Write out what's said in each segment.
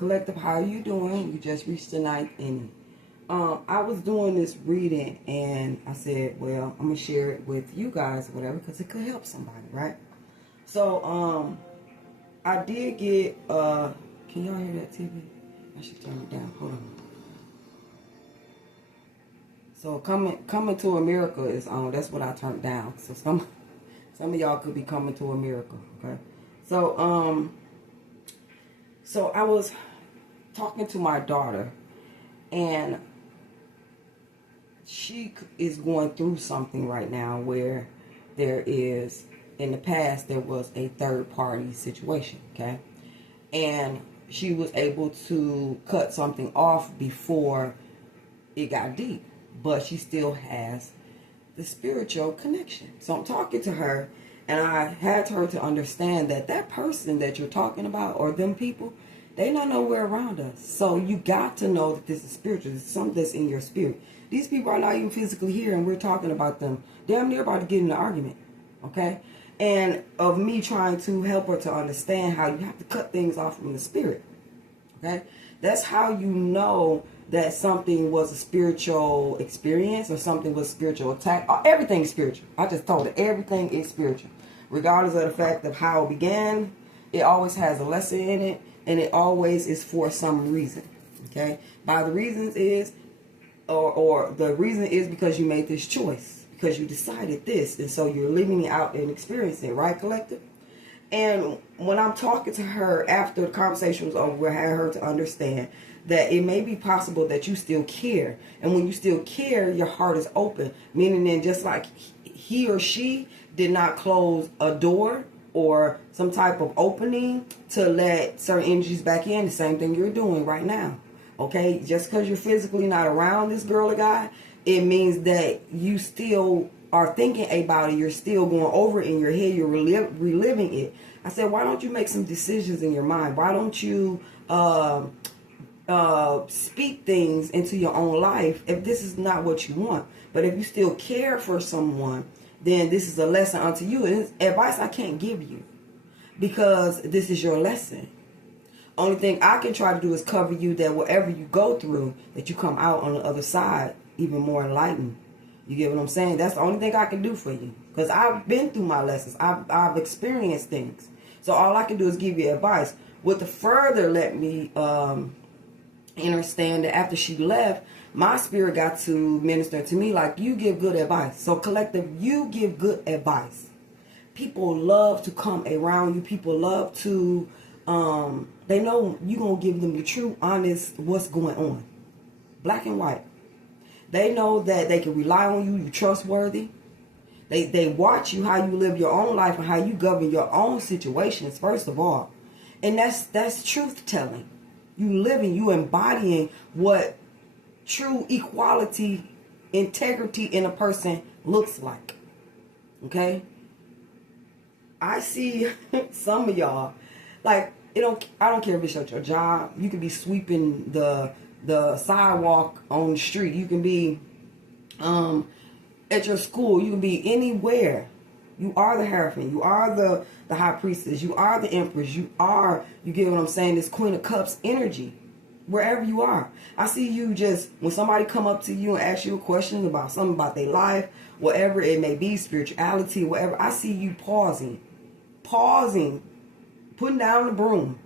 Collective, how are you doing? You just reached the ninth inning. I was doing this reading and I said, well, I'm going to share it with you guys or whatever because it could help somebody, right? So, I did get, can y'all hear that TV? I should turn it down. Hold on. So, Coming to America is on. That's what I turned down. So, some of y'all could be coming to America, okay? So, so I was talking to my daughter, and she is going through something right now where there is, in the past, there was a third party situation, okay? And she was able to cut something off before it got deep, but she still has the spiritual connection. So I'm talking to her, and I had her to understand that that person that you're talking about, or them people, they not nowhere around us. So you got to know that this is spiritual. It's something that's in your spirit. These people are not even physically here, and we're talking about them damn near about to get in an argument, okay? And of me trying to help her to understand how you have to cut things off from the spirit, okay? That's how you know that something was a spiritual experience or something was a spiritual attack. Everything is spiritual. I just told her everything is spiritual. Regardless of the fact of how it began, it always has a lesson in it, and it always is for some reason, okay? By the reasons is, or the reason is because you made this choice, because you decided this, and so you're living it out and experiencing it, right, collective? And when I'm talking to her after the conversation was over, I had her to understand that it may be possible that you still care. And when you still care, your heart is open. Meaning then just like he or she did not close a door or some type of opening to let certain energies back in, the same thing you're doing right now. Okay? Just because you're physically not around this girl or guy, it means that you still are thinking about it. You're still going over it in your head. You're reliving it. I said, why don't you make some decisions in your mind? Why don't you speak things into your own life if this is not what you want? But if you still care for someone, then this is a lesson unto you. And it's advice I can't give you because this is your lesson. Only thing I can try to do is cover you that whatever you go through, that you come out on the other side even more enlightened. You get what I'm saying? That's the only thing I can do for you. Because I've been through my lessons. I've experienced things. So all I can do is give you advice. With the further, let me understand that after she left, my spirit got to minister to me like, you give good advice. So collective, you give good advice. People love to come around you. People love to, they know you're going to give them the true, honest, what's going on. Black and white. They know that they can rely on you. You're trustworthy. They watch you, how you live your own life and how you govern your own situations, first of all. And that's truth telling. You living, you embodying what true equality, integrity in a person looks like. Okay? I see some of y'all, like, I don't care if it's at your job. You could be sweeping the sidewalk on the street. You can be at your school. You can be anywhere. You are the Hierophant. You are the High Priestess. You are the Empress. You get what I'm saying, this Queen of Cups energy. Wherever you are. I see you just, when somebody come up to you and ask you a question about something about their life, whatever it may be, spirituality, whatever, I see you pausing, putting down the broom,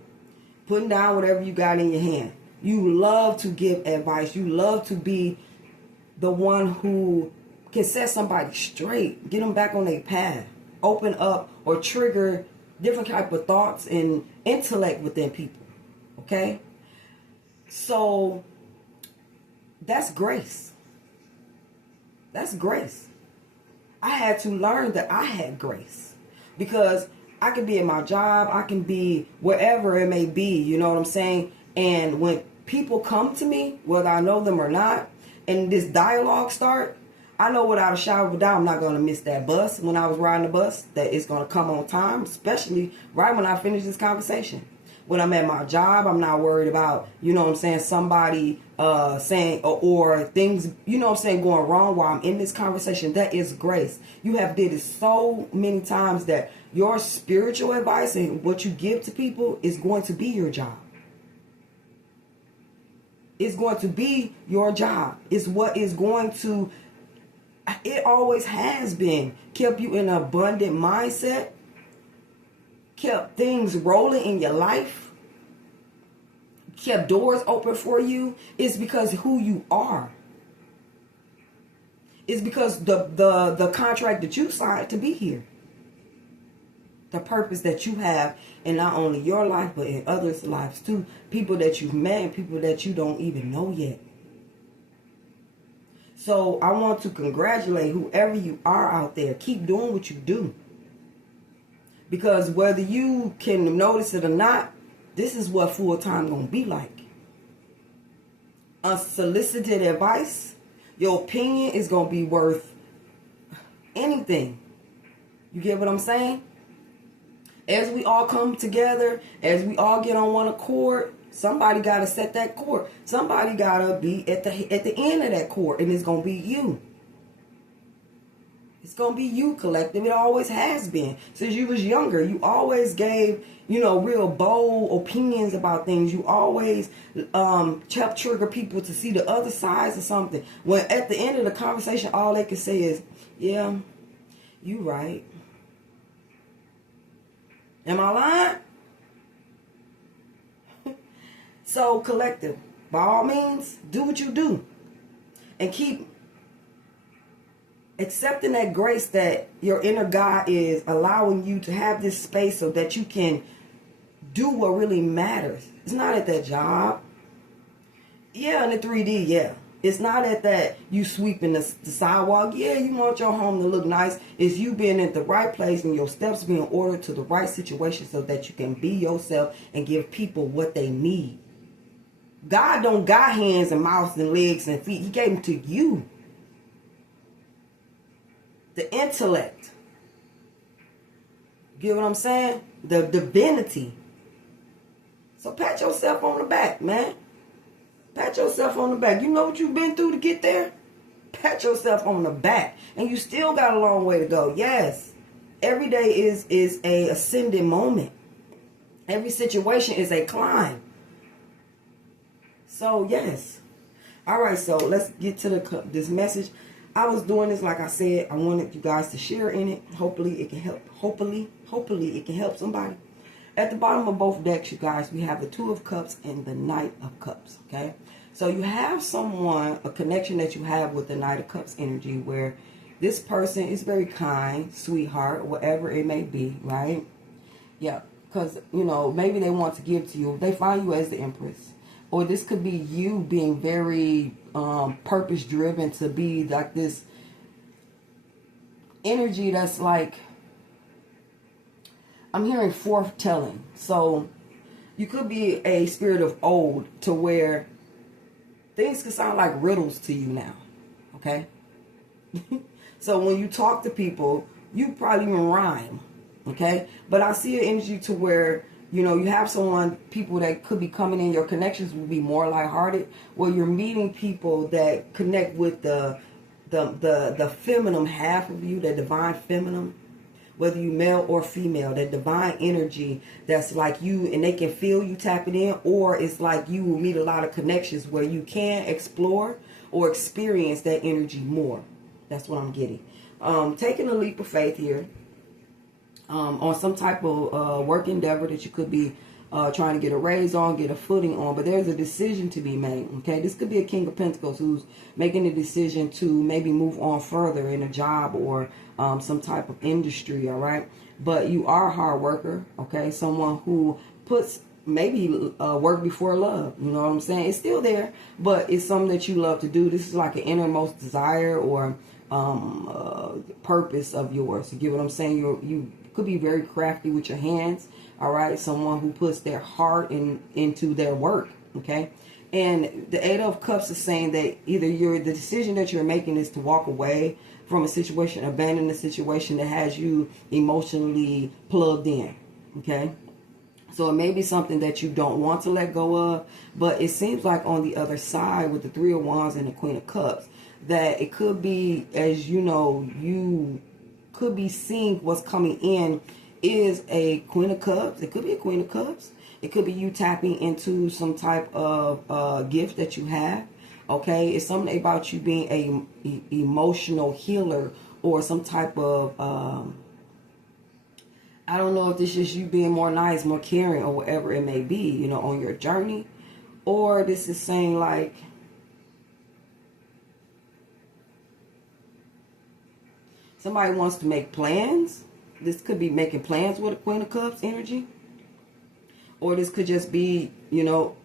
putting down whatever you got in your hand. You love to give advice. You love to be the one who can set somebody straight, get them back on their path, open up or trigger different type of thoughts and intellect within people. Okay? So that's grace. That's grace. I had to learn that I had grace because I can be at my job. I can be wherever it may be. You know what I'm saying? And when people come to me, whether I know them or not, and this dialogue start, I know without a shadow of a doubt I'm not going to miss that bus when I was riding the bus, that it's going to come on time, especially right when I finish this conversation. When I'm at my job, I'm not worried about, you know what I'm saying, somebody saying or things, you know what I'm saying, going wrong while I'm in this conversation. That is grace. You have did it so many times that your spiritual advice and what you give to people is going to be your job. It's going to be your job. It's what is going to, it always has been, kept you in an abundant mindset, kept things rolling in your life, kept doors open for you. It's because who you are. It's because the contract that you signed to be here. The purpose that you have in not only your life, but in others' lives too. People that you've met and people that you don't even know yet. So I want to congratulate whoever you are out there. Keep doing what you do. Because whether you can notice it or not, this is what full-time gonna be like. Unsolicited advice, your opinion is going to be worth anything. You get what I'm saying? As we all come together, as we all get on one accord, somebody got to set that court. Somebody got to be at the end of that court, and it's going to be you. It's going to be you, collective. It always has been. Since you was younger, you always gave, real bold opinions about things. You always kept trigger people to see the other sides of something. When at the end of the conversation, all they can say is, yeah, you right. Am I lying? So, collective, by all means, do what you do. And keep accepting that grace that your inner God is allowing you to have this space so that you can do what really matters. It's not at that job. Yeah, in the 3D, yeah. It's not at that you sweeping the sidewalk. Yeah, you want your home to look nice. It's you being at the right place and your steps being ordered to the right situation so that you can be yourself and give people what they need. God don't got hands and mouths and legs and feet. He gave them to you. The intellect. Get what I'm saying? The divinity. So pat yourself on the back, man. Pat yourself on the back. You know what you've been through to get there? Pat yourself on the back. And you still got a long way to go. Yes. Every day is a ascending moment. Every situation is a climb. So, yes. All right, so let's get to this message. I was doing this, like I said, I wanted you guys to share in it. Hopefully it can help. Hopefully it can help somebody. At the bottom of both decks, you guys, we have the Two of Cups and the Knight of Cups, okay? So you have someone, a connection that you have with the Knight of Cups energy where this person is very kind, sweetheart, whatever it may be, right? Yeah, because, maybe they want to give to you. They find you as the Empress. Or this could be you being very purpose-driven to be like this energy that's like, I'm hearing forth-telling. So you could be a spirit of old to where things can sound like riddles to you now. Okay? So when you talk to people, you probably even rhyme. Okay? But I see an energy to where you have people that could be coming in, your connections will be more lighthearted, where you're meeting people that connect with the feminine half of you, the divine feminine, whether you male or female, that divine energy that's like you and they can feel you tapping in, or it's like you will meet a lot of connections where you can explore or experience that energy more. That's what I'm getting. Taking a leap of faith here. On some type of work endeavor that you could be trying to get a raise on, get a footing on, but there's a decision to be made, okay? This could be a King of Pentacles who's making a decision to maybe move on further in a job or some type of industry, all right? But you are a hard worker, okay? Someone who puts maybe work before love, you know what I'm saying? It's still there, but it's something that you love to do. This is like an innermost desire or purpose of yours. You get what I'm saying? You could be very crafty with your hands, all right? Someone who puts their heart into their work, okay? And the Eight of Cups is saying that either the decision that you're making is to walk away from a situation, abandon a situation that has you emotionally plugged in, okay? So it may be something that you don't want to let go of, but it seems like on the other side with the Three of Wands and the Queen of Cups, that it could be, as you could be seeing what's coming in is a Queen of Cups. It could be a Queen of Cups. It could be you tapping into some type of gift that you have. Okay, it's something about you being a emotional healer, or some type of I don't know if this is you being more nice, more caring, or whatever it may be, you know, on your journey. Or this is saying like, somebody wants to make plans. This could be making plans with a Queen of Cups energy. Or this could just be, you know,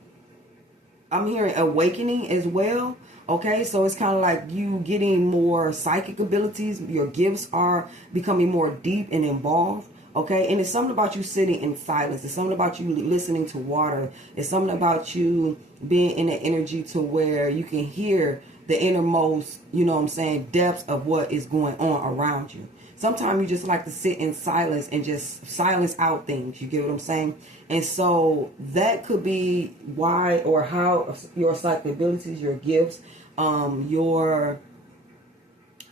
I'm hearing awakening as well. Okay, so it's kind of like you getting more psychic abilities. Your gifts are becoming more deep and involved. Okay, and it's something about you sitting in silence. It's something about you listening to water. It's something about you being in the energy to where you can hear the innermost, you know what I'm saying, depths of what is going on around you. Sometimes you just like to sit in silence and just silence out things. You get what I'm saying? And so that could be why or how your psychic abilities, your gifts, your,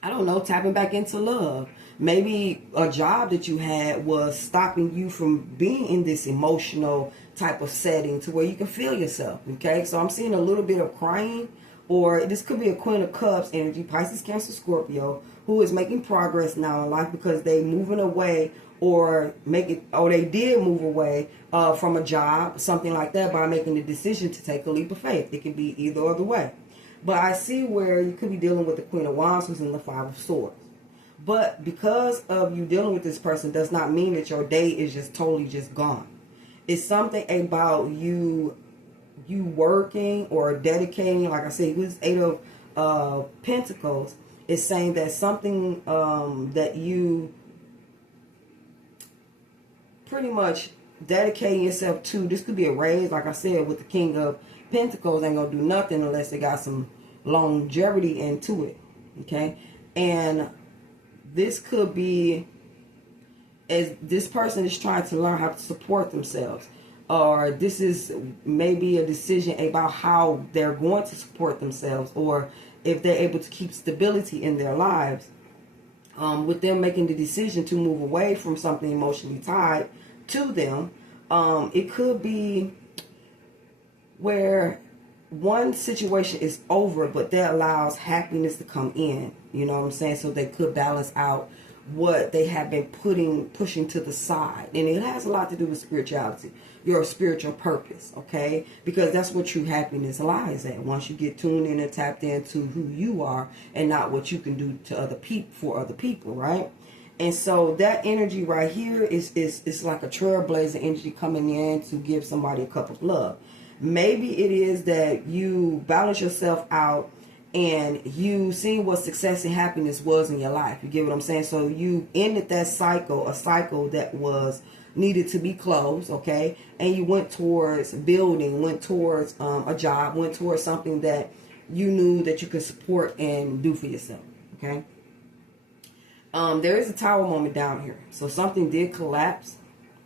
I don't know, tapping back into love. Maybe a job that you had was stopping you from being in this emotional type of setting to where you can feel yourself. Okay, so I'm seeing a little bit of crying, or this could be a Queen of Cups energy, Pisces, Cancer, Scorpio, who is making progress now in life because they moving away, or they did move away from a job, something like that, by making the decision to take a leap of faith. It could be either or the way. But I see where you could be dealing with the Queen of Wands, who's in the Five of Swords. But because of you dealing with this person does not mean that your day is just totally just gone. It's something about you working or dedicating. Like I said, who's Eight of Pentacles is saying that something that you pretty much dedicating yourself to. This could be a raise. Like I said, with the King of Pentacles, ain't gonna do nothing unless they got some longevity into it. Okay, and this could be as this person is trying to learn how to support themselves, or this is maybe a decision about how they're going to support themselves, or if they're able to keep stability in their lives. With them making the decision to move away from something emotionally tied to them, it could be where one situation is over, but that allows happiness to come in. You know what I'm saying? So they could balance out what they have been pushing to the side. And it has a lot to do with spirituality, your spiritual purpose, okay? Because that's what true happiness lies at. Once you get tuned in and tapped into who you are and not what you can do to other people, for other people, right? And so that energy right here is like a trailblazer energy coming in to give somebody a cup of love. Maybe it is that you balance yourself out and you see what success and happiness was in your life. You get what I'm saying? So you ended that cycle, a cycle that was needed to be closed, okay? And you went towards building, went towards a job, went towards something that you knew that you could support and do for yourself, okay? There is a tower moment down here. So something did collapse.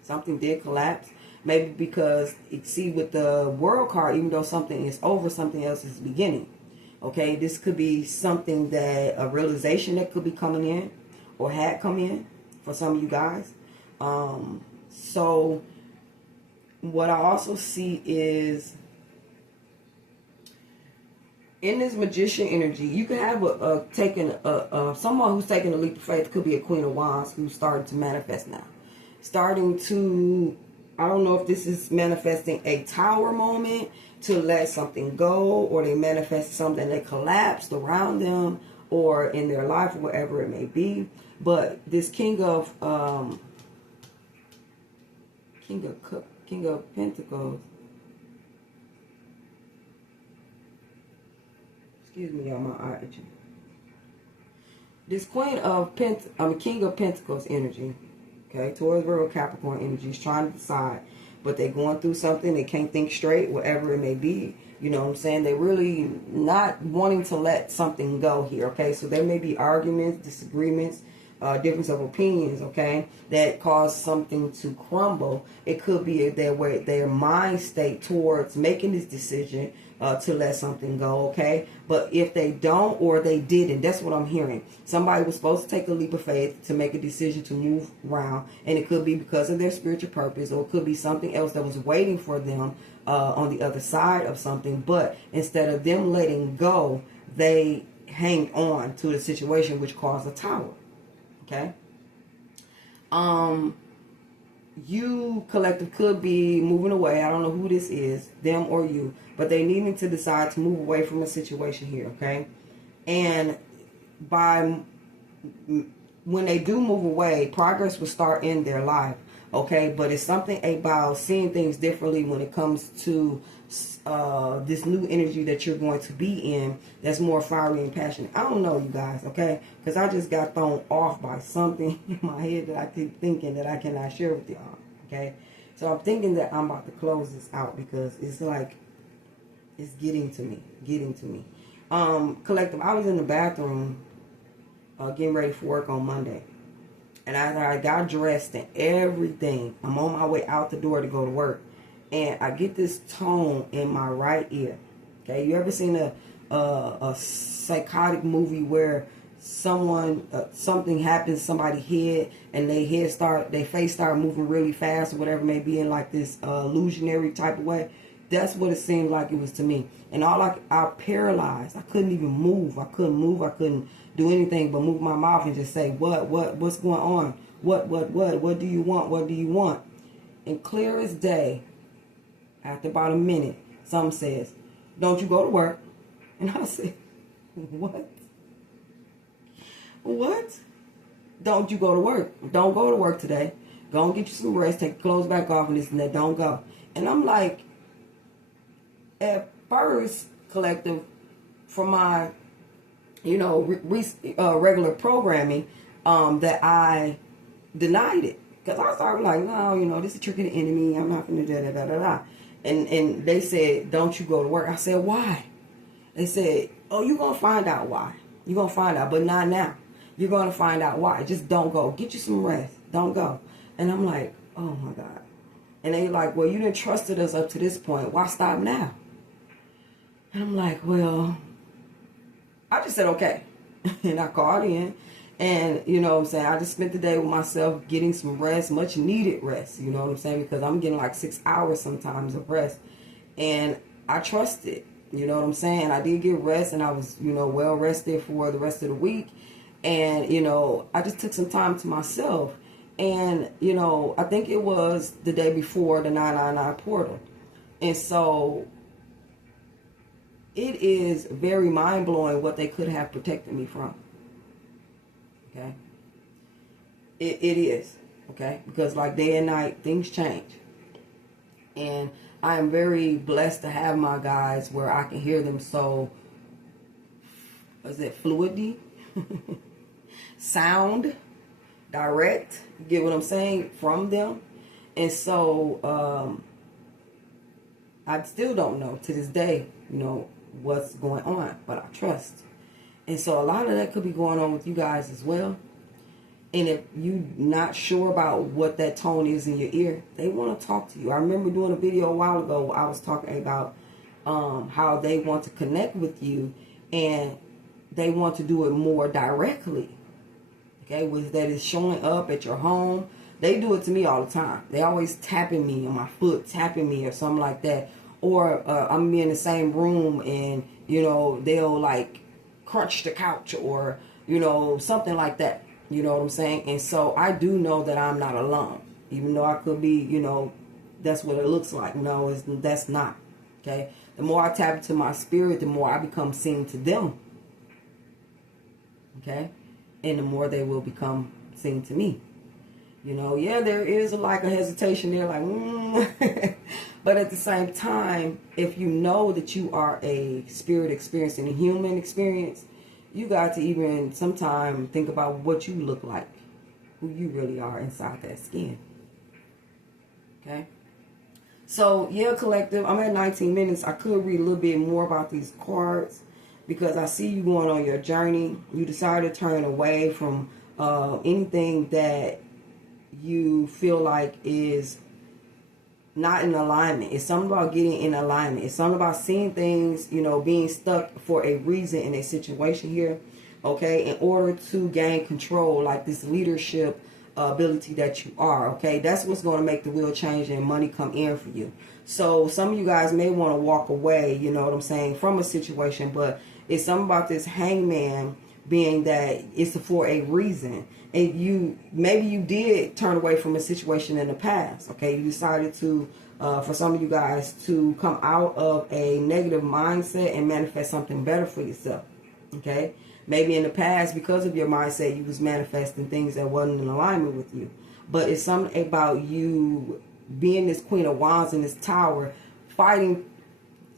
Something did collapse. Maybe because, see, with the World card, even though something is over, something else is beginning. Okay, this could be something that, a realization that could be coming in, or had come in for some of you guys. So what I also see is, in this Magician energy, you can have someone who's taking a leap of faith. Could be a Queen of Wands who's starting to manifest now. Starting to, I don't know if this is manifesting a tower moment to let something go, or they manifest something that collapsed around them or in their life, or whatever it may be. But this King of Pentacles. Excuse me, y'all, my eye itching. This King of Pentacles energy, okay, Taurus, Virgo, Capricorn energy is trying to decide, but they're going through something. They can't think straight, whatever it may be. You know what I'm saying? They're really not wanting to let something go here, okay? So there may be arguments, disagreements, difference of opinions, okay, that cause something to crumble. It could be their mind state towards making this decision to let something go, okay? But if they don't or they didn't, that's what I'm hearing. Somebody was supposed to take a leap of faith to make a decision to move around, and it could be because of their spiritual purpose, or it could be something else that was waiting for them on the other side of something. But instead of them letting go, they hang on to the situation, which caused a tower, okay? You, collective, could be moving away. I don't know who this is, them or you, but they needing to decide to move away from a situation here, okay? And when they do move away, progress will start in their life, okay? But it's something about seeing things differently when it comes to this new energy that you're going to be in that's more fiery and passionate. I don't know, you guys, okay? Because I just got thrown off by something in my head that I keep thinking that I cannot share with y'all, okay? So I'm thinking that I'm about to close this out because it's like, it's getting to me. Collective, I was in the bathroom getting ready for work on Monday. And I got dressed and everything. I'm on my way out the door to go to work. And I get this tone in my right ear. Okay, you ever seen a psychotic movie where something happens, somebody head, and their face start moving really fast or whatever it may be, in like this illusionary type of way? That's what it seemed like it was to me. And I paralyzed. I couldn't even move. I couldn't do anything but move my mouth and just say, what's going on? What do you want? What do you want? And clear as day, after about a minute, something says, don't you go to work? And I said, what? What? Don't you go to work? Don't go to work today. Go and get you some rest, take your clothes back off and this and that. Don't go. And I'm like, at first, collective, for my, regular programming, that I denied it. Because I started like, no, this is a trick of the enemy. I'm not going to da-da-da-da-da. And they said, don't you go to work? I said, why? They said, oh, you're going to find out why. You're going to find out, but not now. You're going to find out why. Just don't go. Get you some rest. Don't go. And I'm like, oh, my God. And they like, well, you didn't trusted us up to this point. Why stop now? And I'm like, well, I just said, okay. And I called in. And, what I'm saying, I just spent the day with myself getting some rest, much needed rest, you know what I'm saying, because I'm getting like 6 hours sometimes of rest. And I trusted, you know what I'm saying. I did get rest and I was, well rested for the rest of the week. And, I just took some time to myself. And, I think it was the day before the 999 portal. And so it is very mind-blowing what they could have protected me from. Okay, it is, okay, because like day and night, things change. And I am very blessed to have my guys where I can hear them so, fluidly, sound, direct, you get what I'm saying, from them. And so, I still don't know to this day, what's going on, but I trust. And so a lot of that could be going on with you guys as well. And if you're not sure about what that tone is in your ear, they want to talk to you. I remember doing a video a while ago where I was talking about how they want to connect with you and they want to do it more directly. Okay, with that is showing up at your home. They do it to me all the time. They always tapping me on my foot, tapping me or something like that. Or I'm in the same room and, they'll like crunch the couch or, something like that. You know what I'm saying? And so I do know that I'm not alone. Even though I could be, that's what it looks like. No, that's not. Okay? The more I tap into my spirit, the more I become seen to them. Okay? And the more they will become seen to me. There is like a hesitation there, like, But at the same time, if you know that you are a spirit experiencing a human experience, you got to even sometime think about what you look like, who you really are inside that skin. Okay? So, yeah, collective, I'm at 19 minutes. I could read a little bit more about these cards because I see you going on your journey. You decided to turn away from anything that you feel like is not in alignment. It's something about getting in alignment. It's something about seeing things, being stuck for a reason in a situation here, okay, in order to gain control, like this leadership ability that you are, okay. That's what's going to make the wheel change and money come in for you. So some of you guys may want to walk away, you know what I'm saying, from a situation, but it's something about this hangman being that it's for a reason. And maybe you did turn away from a situation in the past, okay. You decided to for some of you guys to come out of a negative mindset and manifest something better for yourself, okay. Maybe in the past, because of your mindset, you was manifesting things that wasn't in alignment with you. But it's something about you being this Queen of Wands in this tower, fighting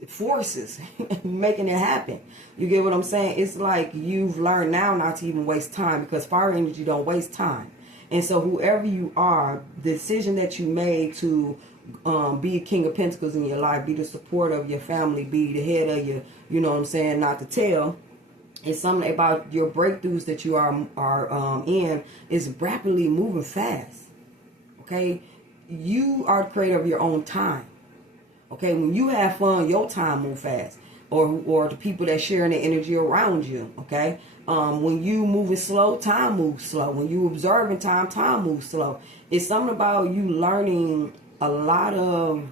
forces, making it happen. You get what I'm saying? It's like you've learned now not to even waste time, because fire energy don't waste time. And so whoever you are, the decision that you made to be a King of Pentacles in your life, be the support of your family, be the head of your, you know what I'm saying, not the tail. It's something about your breakthroughs that you are in is rapidly moving fast. Okay, you are the creator of your own time. Okay, when you have fun, your time move fast, or the people that sharing the energy around you. Okay, when you moving slow, time moves slow. When you observing time, time moves slow. It's something about you learning a lot of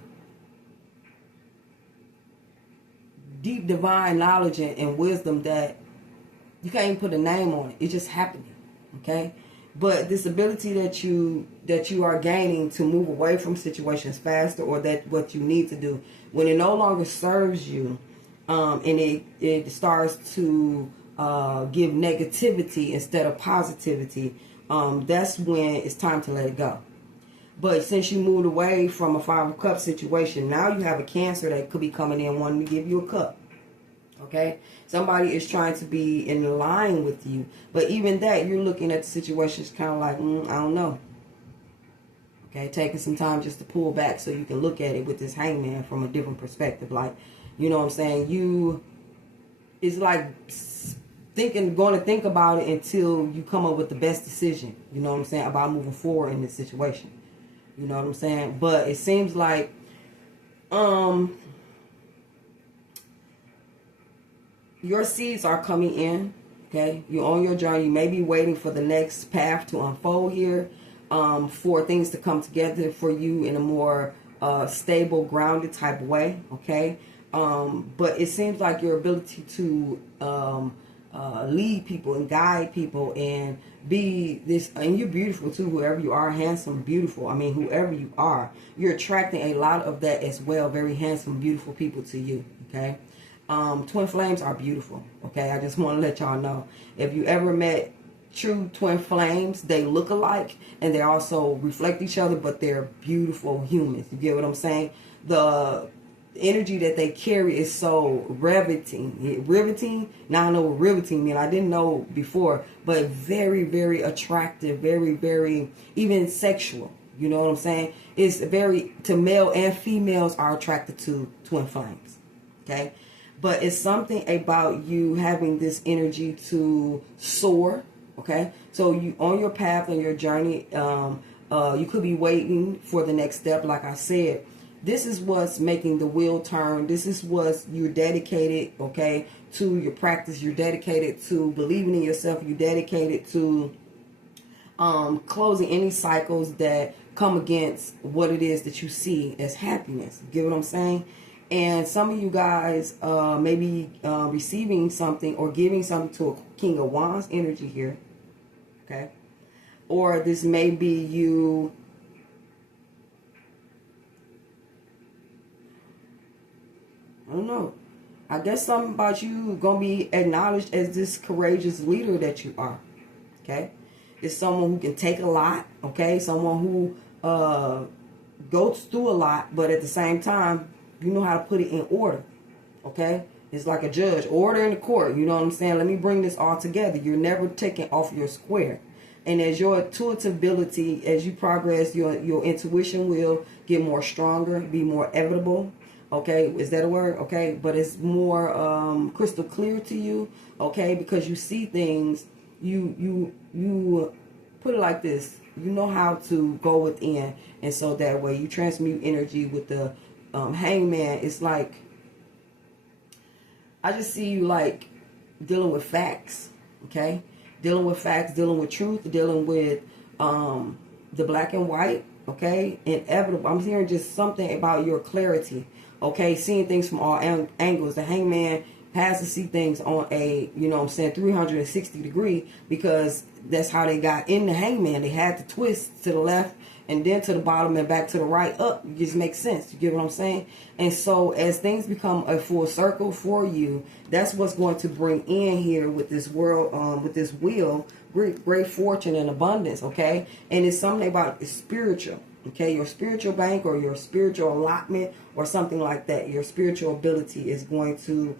deep divine knowledge and wisdom that you can't even put a name on it. It's just happening, okay? But this ability that you are gaining to move away from situations faster, or that what you need to do, when it no longer serves you, and it starts to give negativity instead of positivity, that's when it's time to let it go. But since you moved away from a Five of Cups situation, now you have a Cancer that could be coming in wanting to give you a cup. Okay, somebody is trying to be in line with you, but even that, you're looking at the situation kind of like, I don't know. Okay, taking some time just to pull back so you can look at it with this hangman from a different perspective. Like, you know what I'm saying? It's like going to think about it until you come up with the best decision. You know what I'm saying, about moving forward in this situation. You know what I'm saying? But it seems like, your seeds are coming in, okay? You're on your journey. You may be waiting for the next path to unfold here, for things to come together for you in a more stable, grounded type of way, okay? But it seems like your ability to lead people and guide people and be this, and you're beautiful too, whoever you are, handsome, beautiful. I mean, whoever you are, you're attracting a lot of that as well. Very handsome, beautiful people to you, okay? Twin flames are beautiful, okay? I just want to let y'all know. If you ever met true twin flames, they look alike and they also reflect each other, but they're beautiful humans. You get what I'm saying? The energy that they carry is so riveting. Riveting? Now I know what riveting means. I didn't know before, but very, very attractive, very, very, even sexual. You know what I'm saying? It's very, to male and females are attracted to twin flames, okay? But it's something about you having this energy to soar, okay? So you on your path, on your journey, you could be waiting for the next step. Like I said, this is what's making the wheel turn. This is what you're dedicated, okay, to your practice. You're dedicated to believing in yourself. You're dedicated to closing any cycles that come against what it is that you see as happiness. You get what I'm saying? And some of you guys may be receiving something or giving something to a King of Wands energy here. Okay. Or this may be you I don't know. I guess something about you going to be acknowledged as this courageous leader that you are. Okay. It's someone who can take a lot. Okay. Someone who goes through a lot, but at the same time, you know how to put it in order, okay? It's like a judge, order in the court, you know what I'm saying? Let me bring this all together. You're never taken off your square. And as your intuitive ability, as you progress, your intuition will get more stronger, be more evitable, okay? Is that a word? Okay, but it's more crystal clear to you, okay? Because you see things, you put it like this. You know how to go within, and so that way you transmute energy with the hangman. It's like, I just see you like dealing with facts, okay? Dealing with facts, dealing with truth, dealing with the black and white, okay? Inevitable. I'm hearing just something about your clarity, okay? Seeing things from all angles. The hangman has to see things on a, 360 degree, because that's how they got in the hangman. They had to twist to the left and then to the bottom and back to the right up. It just makes sense. You get what I'm saying? And so as things become a full circle for you, that's what's going to bring in here with this world, with this wheel, great fortune and abundance, okay? And it's something about it's spiritual, okay? Your spiritual bank or your spiritual allotment or something like that. Your spiritual ability is going to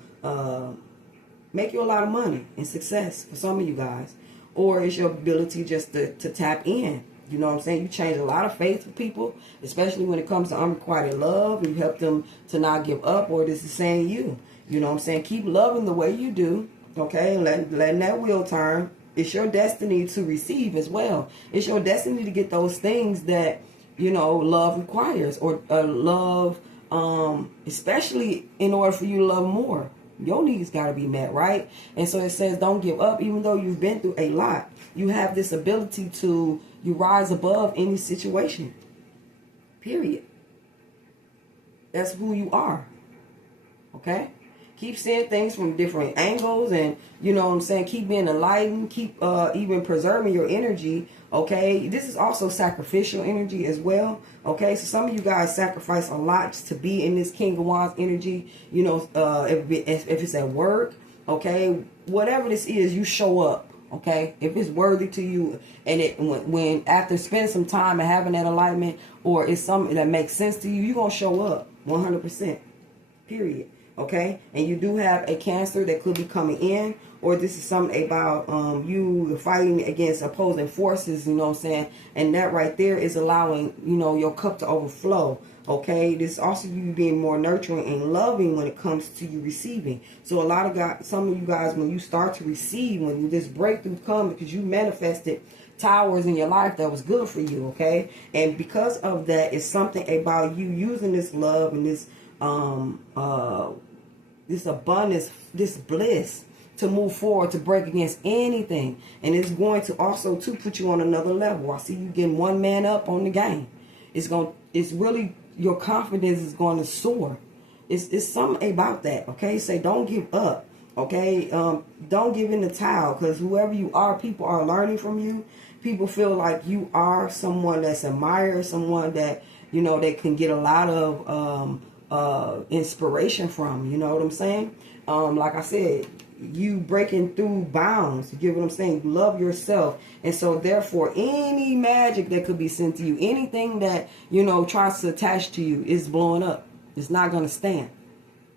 make you a lot of money and success for some of you guys. Or it's your ability just to tap in. You know what I'm saying? You change a lot of faith for people, especially when it comes to unrequited love. You help them to not give up, or this is saying you. You know what I'm saying? Keep loving the way you do, okay? Letting that wheel turn. It's your destiny to receive as well. It's your destiny to get those things that, love requires, or love, especially in order for you to love more. Your needs got to be met, right? And so it says don't give up, even though you've been through a lot. You have this ability to, you rise above any situation. Period. That's who you are. Okay? Keep seeing things from different angles, and keep being enlightened, keep even preserving your energy, okay? This is also sacrificial energy as well, okay? So some of you guys sacrifice a lot to be in this King of Wands energy, if it's at work, okay? Whatever this is, you show up, okay? If it's worthy to you, and when after spending some time and having that alignment, or it's something that makes sense to you, you're going to show up 100%, period. Okay, and you do have a Cancer that could be coming in, or this is something about you fighting against opposing forces, you know what I'm saying? And that right there is allowing, your cup to overflow. Okay, this is also you being more nurturing and loving when it comes to you receiving. So a lot of guys, some of you guys, when you start to receive, when this breakthrough comes, because you manifested towers in your life that was good for you, okay? And because of that, it's something about you using this love and this this abundance, this bliss to move forward, to break against anything. And it's going to also to put you on another level. I see you getting one man up on the game. It's really, your confidence is going to soar. It's something about that, okay? Say don't give up, okay? Don't give in the towel, because whoever you are, people are learning from you. People feel like you are someone that's admired, someone that, they can get a lot of inspiration from, you know what I'm saying? Like I said, you breaking through bounds, you get what I'm saying? You love yourself, and so therefore any magic that could be sent to you, anything that tries to attach to you, is blowing up. It's not going to stand,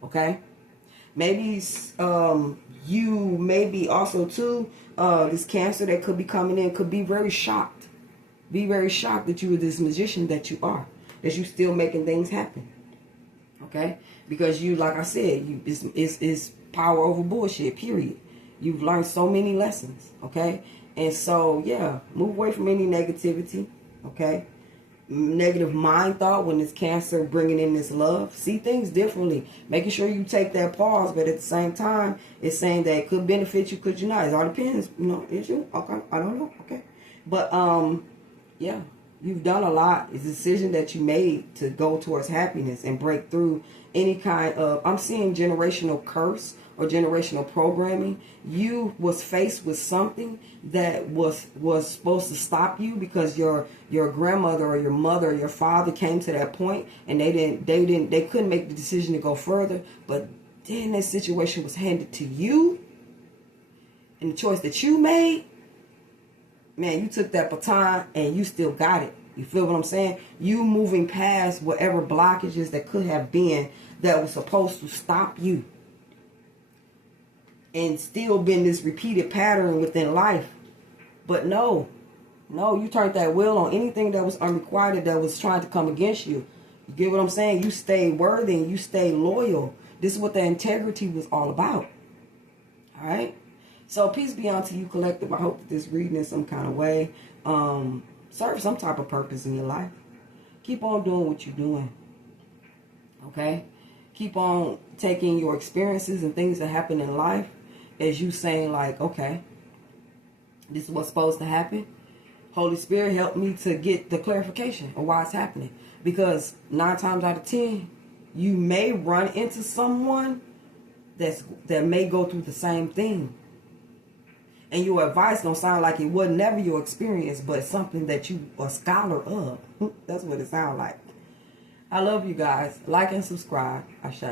okay? Maybe you maybe also too, this Cancer that could be coming in could be very shocked that you are this magician that you are, that you still making things happen. Okay, because you, like I said, it's power over bullshit, period. You've learned so many lessons, okay? And so, yeah, move away from any negativity, okay? Negative mind thought when it's Cancer bringing in this love. See things differently. Making sure you take that pause, but at the same time, it's saying that it could benefit you, could you not? It all depends, is you? Okay, I don't know, okay? But, yeah. You've done a lot. It's a decision that you made to go towards happiness and break through any kind of, I'm seeing generational curse or generational programming. You was faced with something that was supposed to stop you because your grandmother or your mother or your father came to that point and they couldn't make the decision to go further, but then that situation was handed to you, and the choice that you made, man, you took that baton and you still got it. You feel what I'm saying? You moving past whatever blockages that could have been that was supposed to stop you. And still been this repeated pattern within life. But no, you turned that wheel on anything that was unrequited, that was trying to come against you. You get what I'm saying? You stayed worthy and you stayed loyal. This is what the integrity was all about. All right? So peace be unto you, collective. I hope that this reading in some kind of way serves some type of purpose in your life. Keep on doing what you're doing. Okay? Keep on taking your experiences and things that happen in life as you saying like, okay, this is what's supposed to happen. Holy Spirit, help me to get the clarification of why it's happening. Because 9 times out of 10, you may run into someone that may go through the same thing. And your advice don't sound like it was never your experience, but something that you a scholar of. That's what it sounds like. I love you guys. Like and subscribe. Ashe.